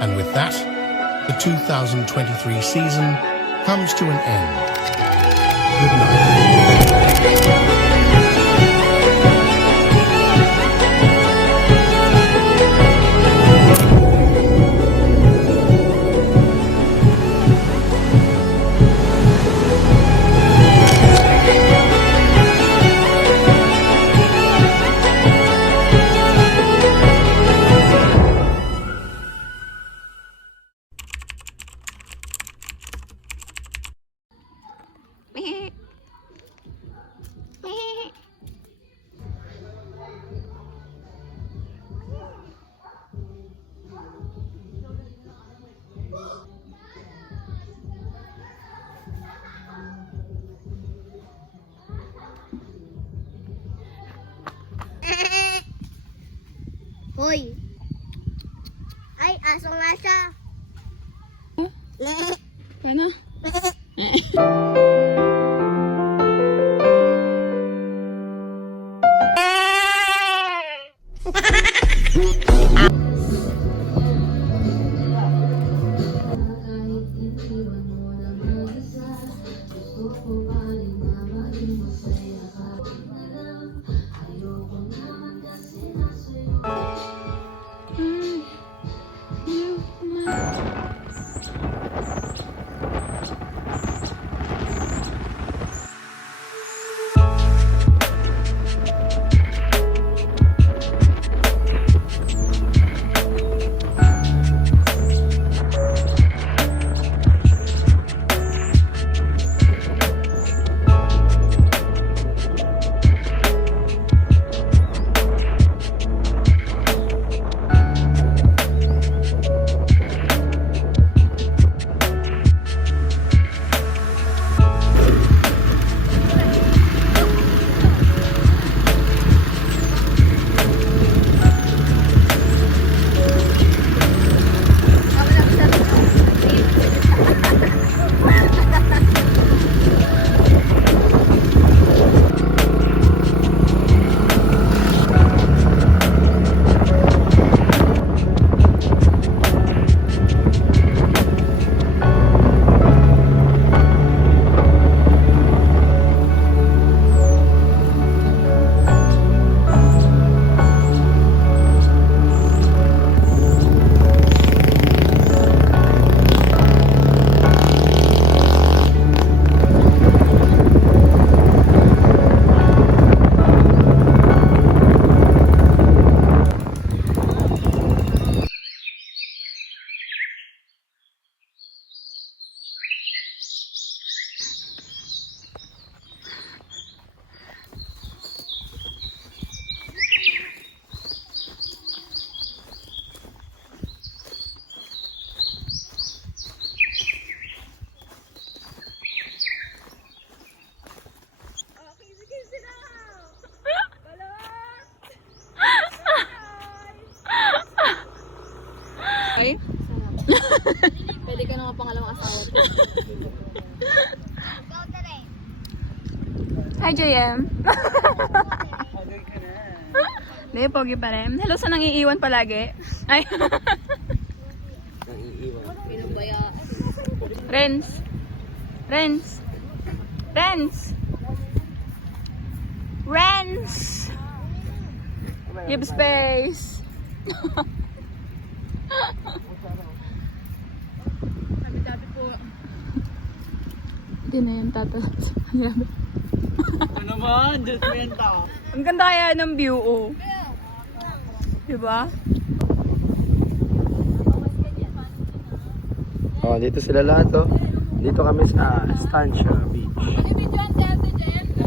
And with that, the 2023 season comes to an end. Good night. Hoy! Ay, aso nga siya. Ano? Ay? Pwede ka na nga pangalawang asawa. Hi, JM. Hindi, pogi pa rin. Hello, saan nang iiwan palagi? Ay. Renz. Renz. Renz. Renz. Give space. Tabi-tabi po. Hindi na yan tatalap sa kanya. Ano naman? Diyos mo yan tao. Ang ganda kaya ng view, oh. Diba? Oh, dito sila lahat, oh. Dito kami sa Estancia Beach.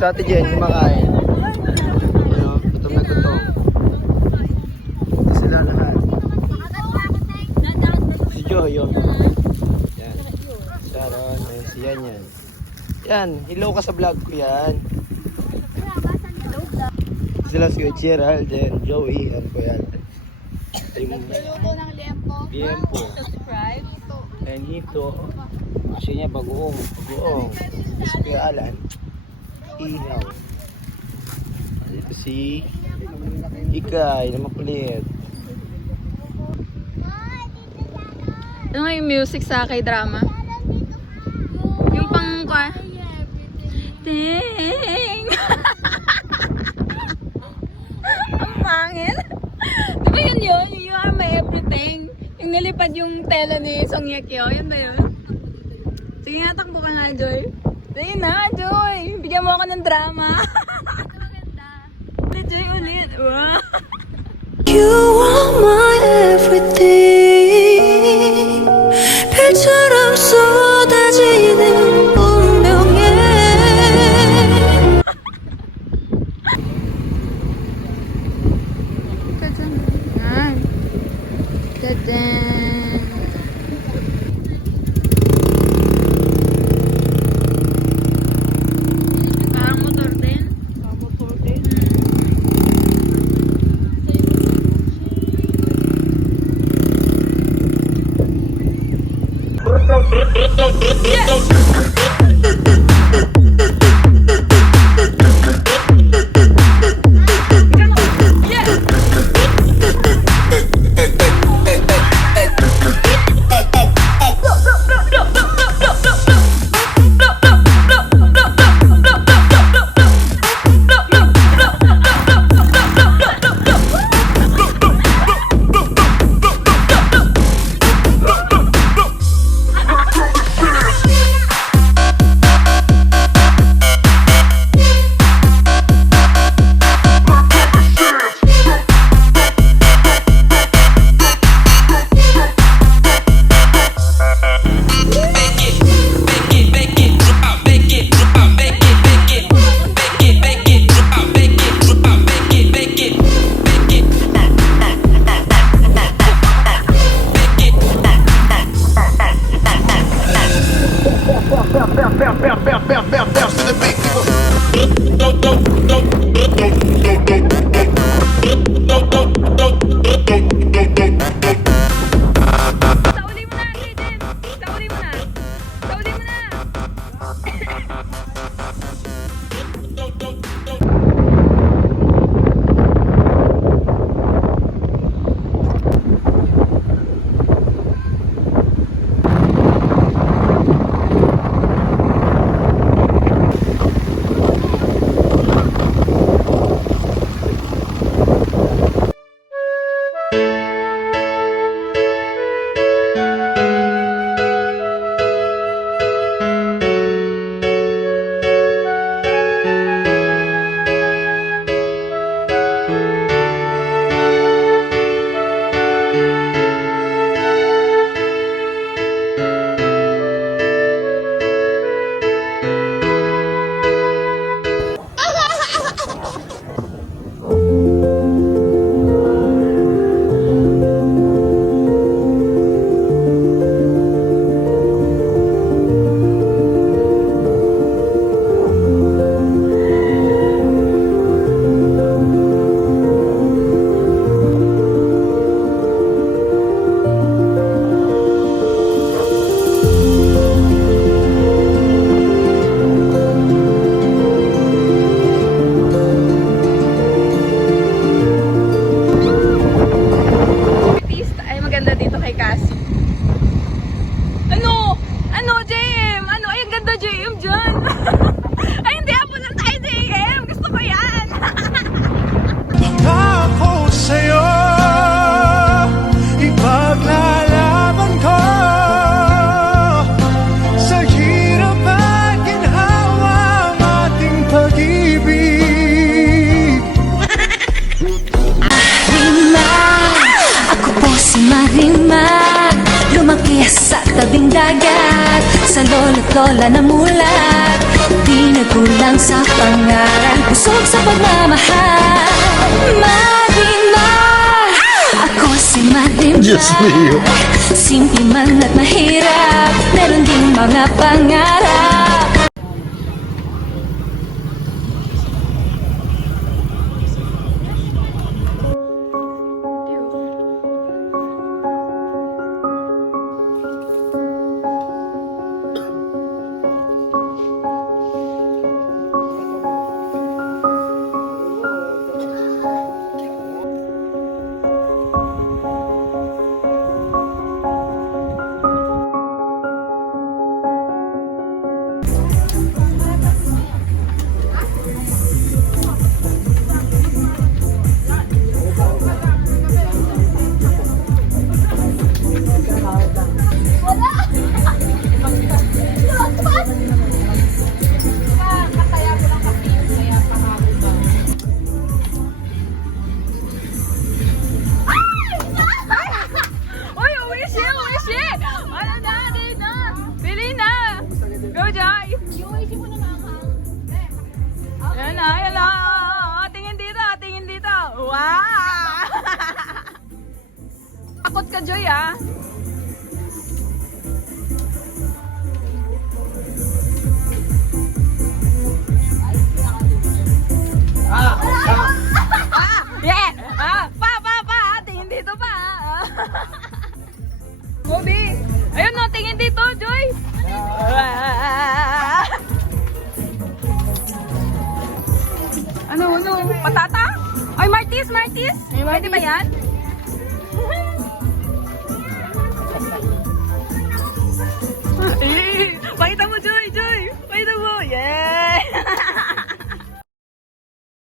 Sa Ate Jen, kumakain. Ano, gutom na gutom. Dito sila lahat. Si Joyo. Yan. Sharon, ayun, si Yan yan. Yan, hello ka sa vlog ko yan. Sila si Gerald and Joey. Ano ko yan? Nagluluto ng liempo. Subscribe. And ito, kasi niya bagoong. Bagoong. Si Alan. Ihaw. Dito si Ikay na makulit. Ano nga yung music sa K-drama? Yung pang kwa? Ding! Ang pangit. Diba yun yun? Yung You Are My Everything. Yung nilipad yung tela ni Song Ye Kyo. Yun ba yun? Sige nga, takbo ka nga, Joy. Sige na, Joy. Bigyan mo ako ng drama. Ulit, Joy, ulit. Wow. You are my everything 별처럼 쏟아지는 운명에 짜잔. 아. 짜잔. Parang motor din. Motor din. Sauli mo na, Jaden. Sauli mo na. Sauli mo na. Artist ay maganda dito kay Cassie. Ano? Ano, JM? Ano? Ay, ang ganda, JM, dyan. Ay, hindi. Apo lang tayo, JM. Gusto ko yan. Ako sa'yo, ipaglalaban ko sa hirap at ginhawa ang ating pag-ibig. Rima, ako po si Marima. Lumaki sa tabing dagat, sa lolo't lola na mulat. Di nagkulang sa pangaral, busog sa pagmamahal. Marima, ako si Marima. Diyos mio. Simple man at mahirap, meron ding mga pangarap. Ayan na. Tingin dito, tingin dito. Wow! Takot ka, Joy, ah. Yeah! Pa! Tingin dito pa! Bobby! Ayun no, tingin dito, Joy! Ano? Patata? Ay, Martis! Pwede ba yan?